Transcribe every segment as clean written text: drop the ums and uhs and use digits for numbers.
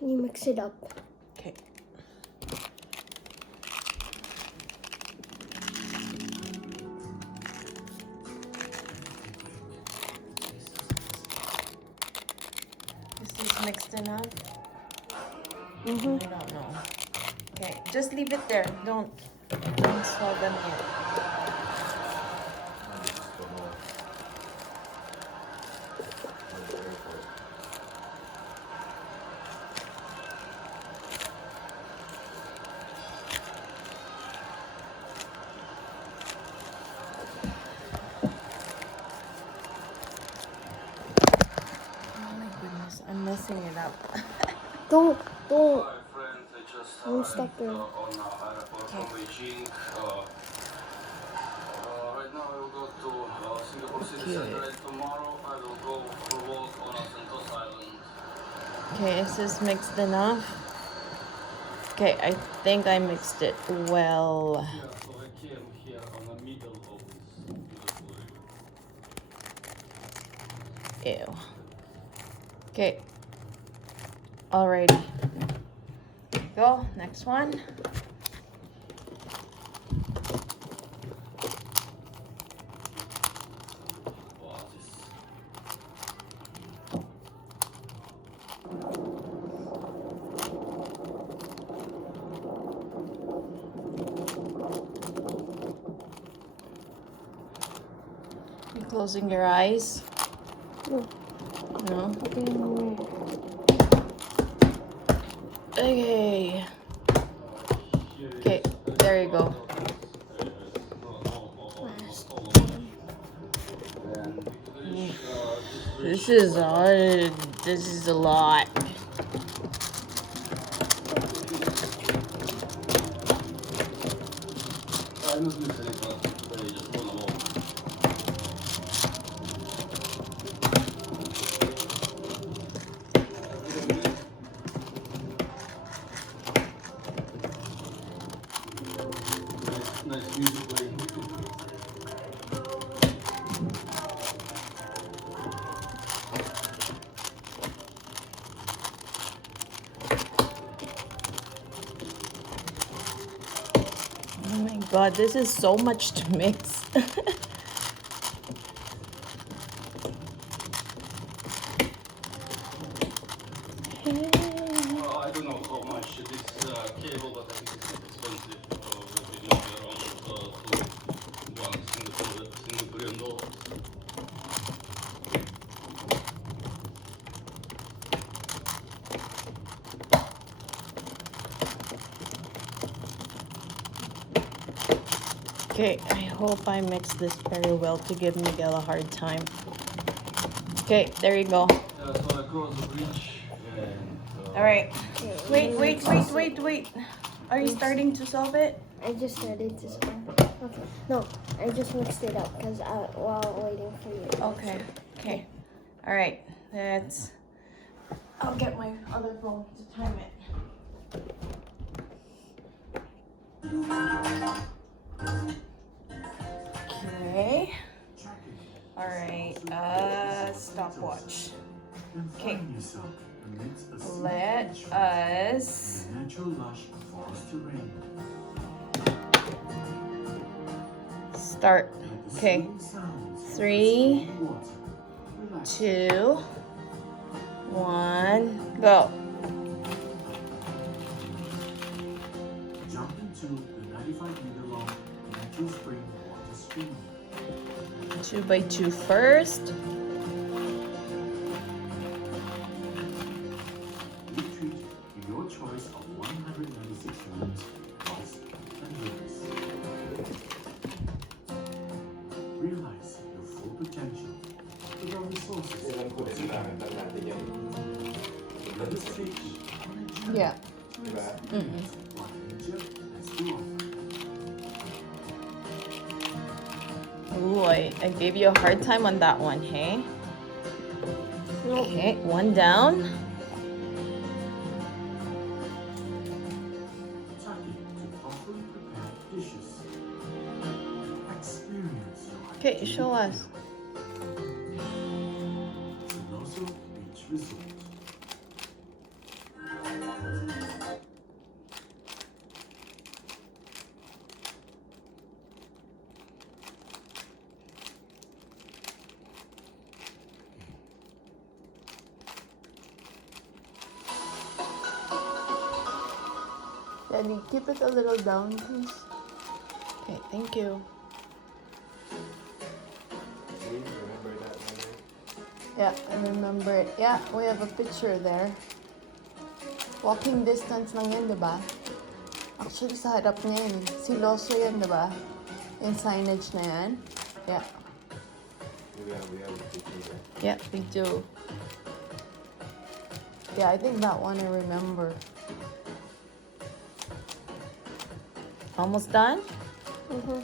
Can you mix it up? Okay. Is this mixed enough? I don't know. Okay, just leave it there. Don't swell them yet. Oh my goodness, I'm messing it up. Don't Hi friends, I just Don't stop arrived there. on airport from Beijing. Right now I will go to Singapore City Center and tomorrow I will go for a walk on Sentosa Island. Okay, is this mixed enough? Okay, I think I mixed it well. Yeah, so I came here on the middle of this beautiful river. Ew. Okay. Alrighty. Go. Next one. Wow, this You closing your eyes? No. No? Okay. Okay. Okay, there you go. This is hard. This is a lot. I'm not missing it, but I just wanna walk. Nice music playing. Oh my god, this is so much to mix. I don't know how much this cable, but I think it's not expensive. Maybe around Singaporean dollar. Okay, I hope I mixed this very well to give Miguel a hard time. Okay, there you go. So I cross the bridge and... Alright. Wait. Are you starting to solve it? I just started to solve. Okay. No, I just mixed it up because while waiting for you. Okay. Okay. Alright. That's... I'll get my other phone to time it. Okay. Alright. Stopwatch. Okay. Let us start. Okay. 3, 2, 1, go. Jump into the 95-meter long natural spring water stream. 2x2 first. Retreat to your choice of 196 rooms, bus, and rivers. Realize your full potential with our resources. Let us take you on a journey Yeah. to experience what nature has to offer. Ooh, I gave you a hard time on that one, hey? Okay, one down. Turkey to thoughtfully prepared dishes. Experience your Okay, show us. Siloso Beach Resort. Ready? Keep it a little down, please. Okay, thank you. See, remember that memory? Yeah, I remember it. Yeah, we have a picture there. Walking distance lang yan, di ba? Actually, sa harap niya yan. Siloso yan, di ba? Yung signage na yan. Yeah. We have a picture there. Yeah, we do. Yeah, I think that one I remember. Almost done? Mm-hmm.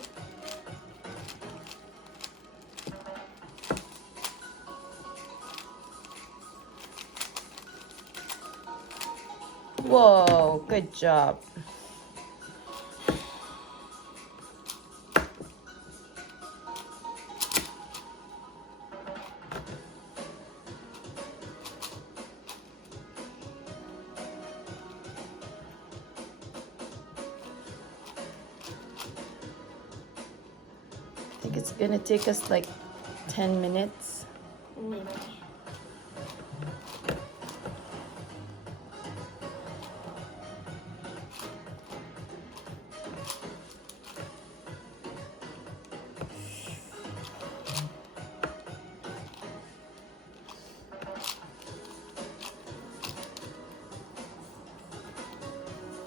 Whoa, good job. I think it's gonna take us like 10 minutes. Maybe.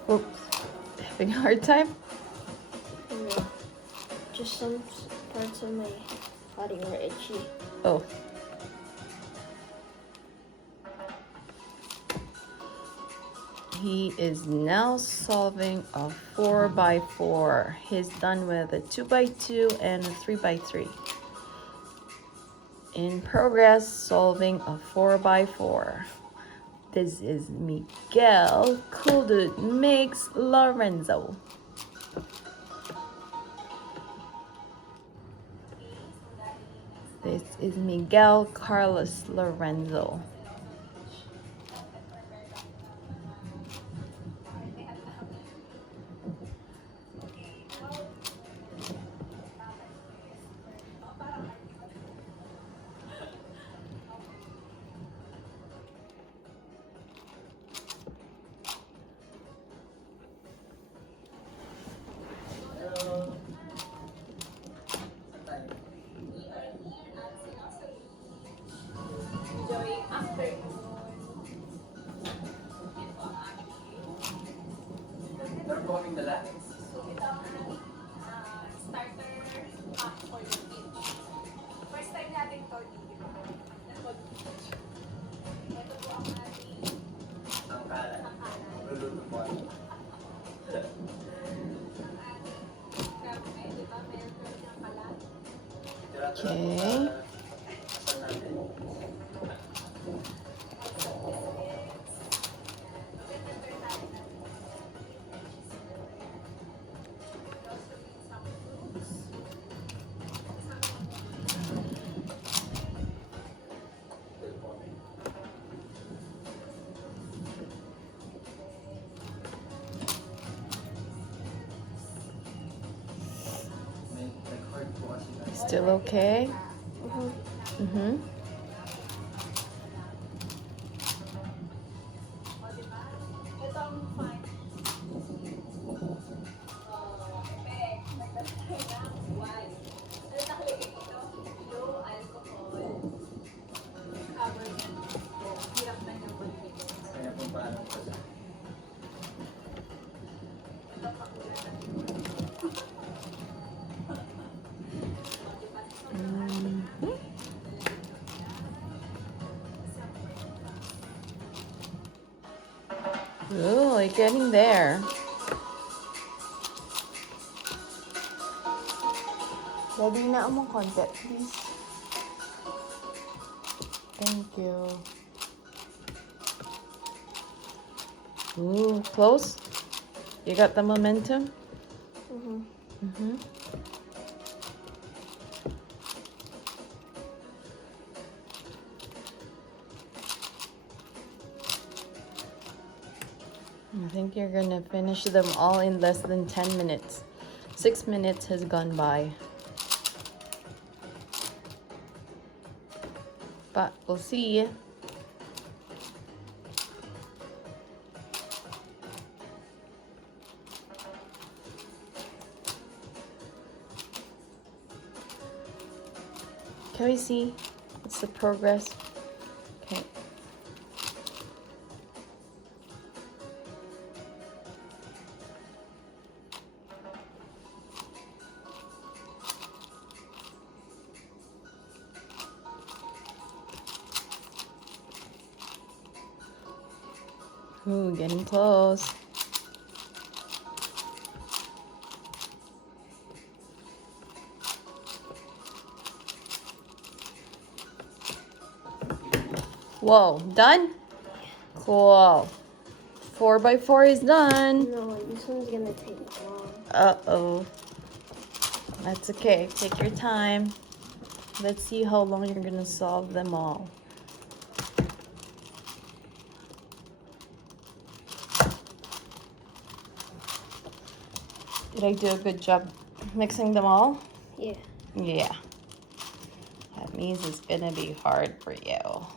Oops, having a hard time? No. Just some parts of my body were itchy. Oh. He is now solving a 4x4. He's done with a 2x2 and a 3x3. In progress, solving a 4x4. This is Miguel. Cool Dude makes Lorenzo. This is Miguel Carlos Lorenzo. Meron po kaming dala. Starter pack for the beach. First time natin to dito. Ito po ang ating Ang kalan. nakalan. Luluto po. Ang ating karne, di ba? Meron po siyang kalan. Okay. Asan natin? May hard po kasi na. Still okay? Mm-hmm. Mm-hmm. Ito ang fine. Wine. Ano nakalagay dito? Low alcohol. Cover yan. Hirap na niya magbigay. Kaya po paano po siya. Ito pakulan na. Oh, you're getting there. Ready na among konti, please. Thank you. Ooh, close. You got the momentum? Mm-hmm. Mm-hmm. I think you're gonna finish them all in less than 10 minutes. 6 minutes has gone by. But we'll see. Can we see? What's the progress? Okay. Ooh, getting close. Whoa, done? Cool. 4x4 is done. No, this one's gonna take long. Uh-oh. That's okay. Take your time. Let's see how long you're gonna solve them all. Did I do a good job mixing them all? Yeah. Yeah. That means it's gonna be hard for you.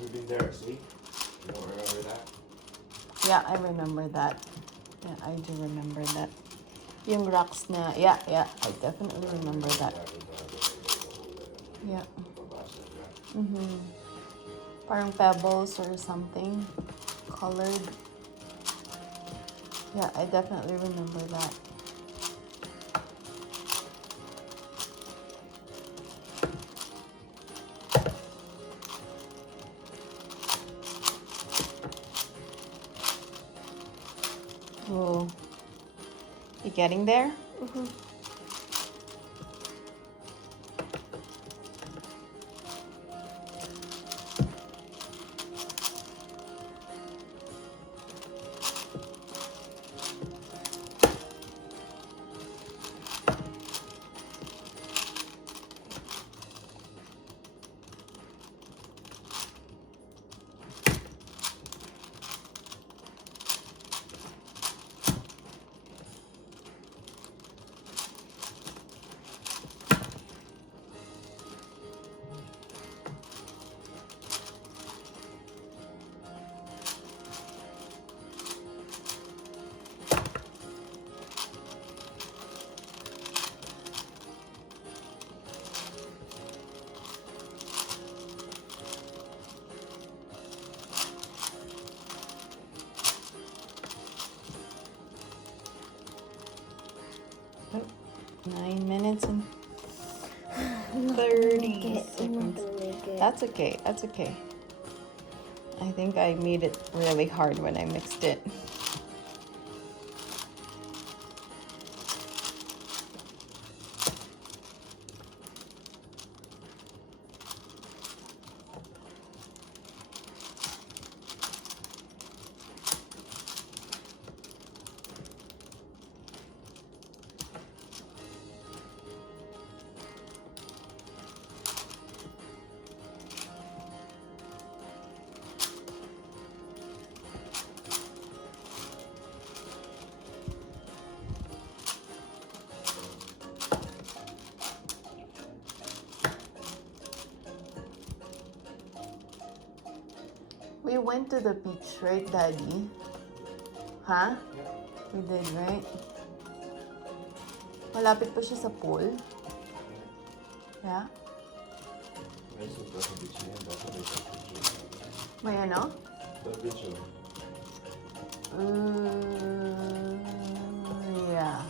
We've been there, see? You don't remember that? Yeah, I remember that. Yeah, I do remember that. Yung rocks na, yeah, I definitely remember that. Yeah. Parang pebbles or something colored. Yeah, I definitely remember that. Oh, you getting there? Oh, 9 minutes and 30 seconds. That's okay. That's okay. I think I made it really hard when I mixed it. We went to the beach, right, Daddy? Huh? We did, right? Malapit pa siya sa pool. Yeah? May super sa beach niya, dapat may sa beach. May ano? The beach, oh. Yeah. Yeah.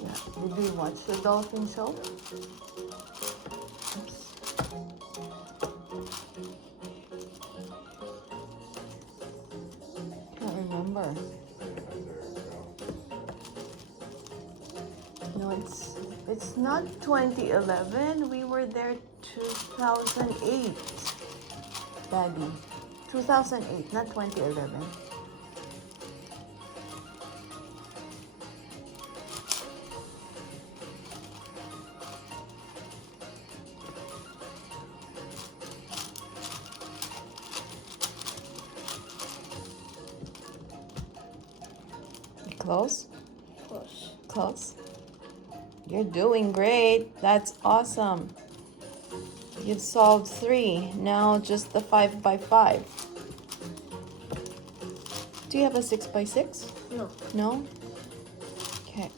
Yeah. Did we watch the dolphin show? Can't remember. No, it's not 2011. We were there 2008. Daddy. 2008, not 2011. Close? Close. Close. You're doing great. That's awesome. You've solved 3. Now just the 5 by 5. Do you have a 6 by 6? No. No? Okay.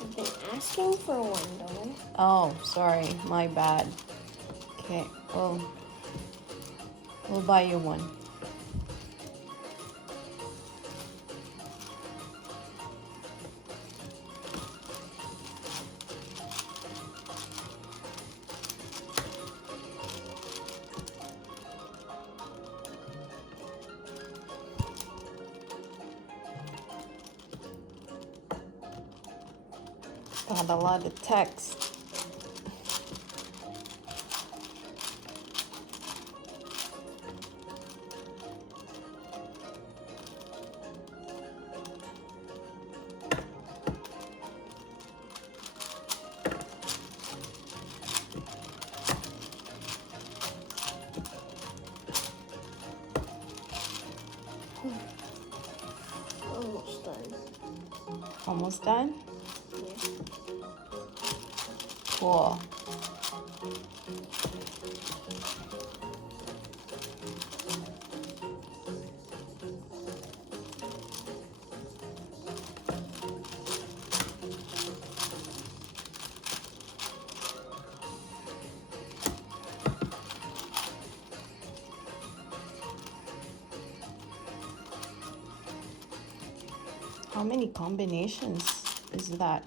I've been asking for one though. Oh, sorry. My bad. Okay. We'll buy you one. Got a lot of text. Almost done. Almost done? Yeah. Cool. How many combinations is that?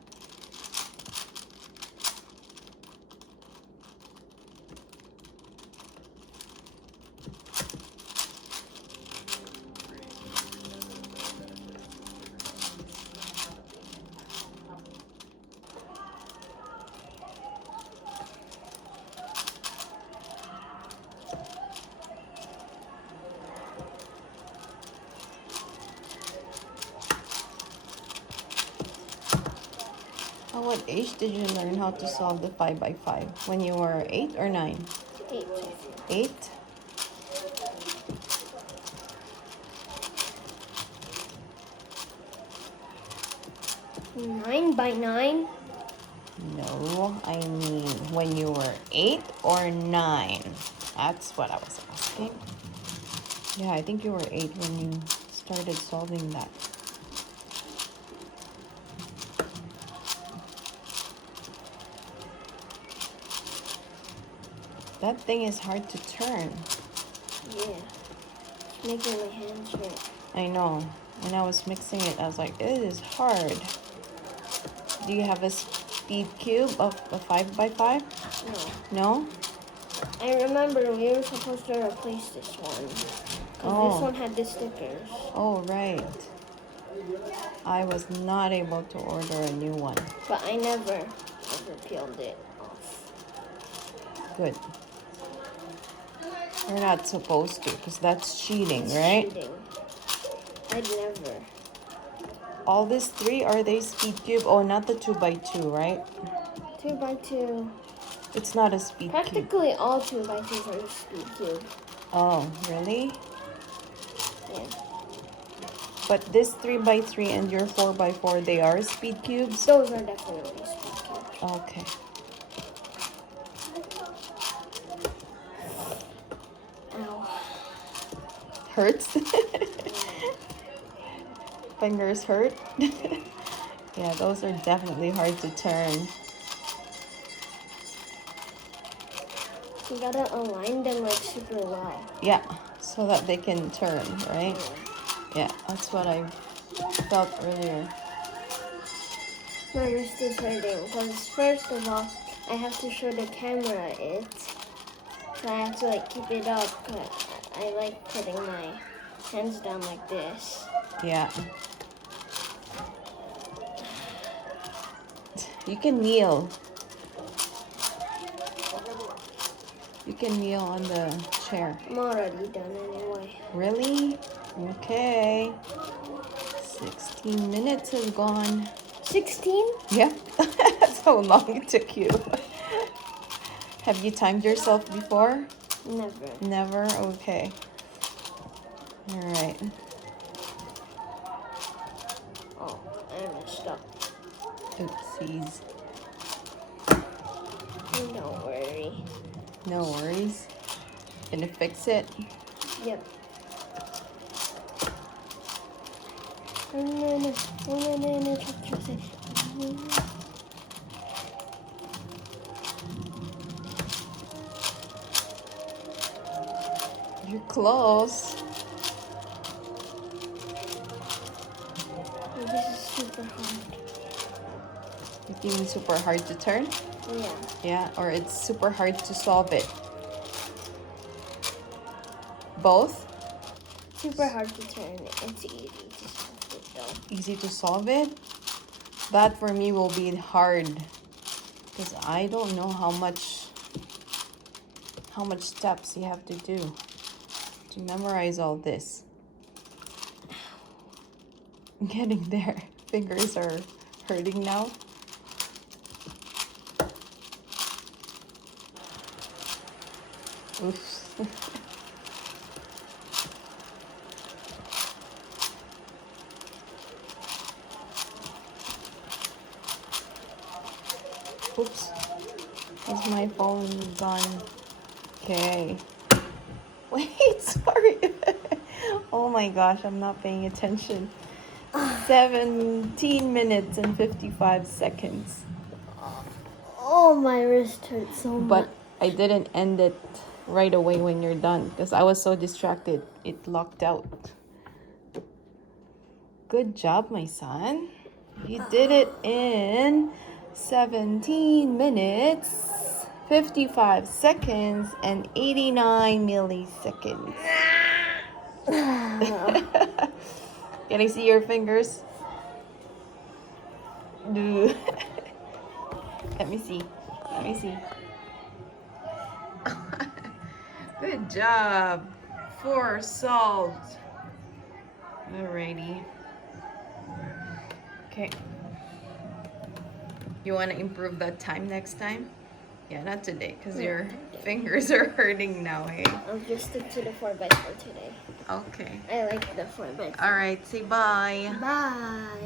At what age did you learn how to solve the 5 by 5? When you were 8 or 9? 8. 8? Nine by 9? No, I mean when you were 8 or 9. That's what I was asking. Yeah, I think you were 8 when you started solving that. That thing is hard to turn. Yeah. It's making my hands hurt. I know. When I was mixing it, I was like, it is hard. Do you have a speed cube of a 5 by 5? No. No? I remember we were supposed to replace this one. Because this one had the stickers. Oh, right. I was not able to order a new one. But I never ever peeled it off. Good. We're not supposed to, because that's cheating, It's right? cheating. I'd never. All these 3, are they speed cube? Oh, not the 2 by 2, right? 2 by 2. It's not a speed cube. Practically all 2 by 2s are speed cube. Oh, really? Yeah. But this 3 by 3 and your 4 by 4, they are speed cubes? Those are definitely speed cubes. Okay. Ow. Hurts? Fingers hurt? Yeah, those are definitely hard to turn. You gotta align them like super well. Yeah, so that they can turn, right? Yeah, that's what I felt earlier. My wrist is hurting because first of all, I have to show the camera it. So I have to like keep it up. 'Cause I like putting my hands down like this. Yeah. You can kneel. You can kneel on the chair. I'm already done anyway. Really? Okay. 16 minutes has gone. 16? Yep. That's how long it took you. Have you timed yourself before? Never. Never? Okay. All right. messed up. Oopsies. Don't worry. No worries. Gonna fix it. Yep. You're close. This is super hard. You think it's super hard to turn? Yeah. Yeah, or it's super hard to solve it? Both? Super hard to turn. It's easy to solve it though. Easy to solve it? That for me will be hard. Because I don't know how much steps you have to do to memorize all this. I'm getting there. Fingers are hurting now. Oops. Oops. Is my phone gone? Okay. Wait, sorry. Oh my gosh, I'm not paying attention. 17 minutes and 55 seconds. Oh, my wrist hurts so much. But I didn't end it right away when you're done because I was so distracted. It locked out. Good job, my son. You did it in 17 minutes, 55 seconds, and 89 milliseconds. Can I see your fingers? Let me see. Let me see. Good job. 4 solved. Alrighty. Okay. You want to improve that time next time? Yeah, not today, because your fingers are hurting now, hey? I'll just stick to the 4x4 today. Okay. I like the 4x4. Alright, say bye. Bye.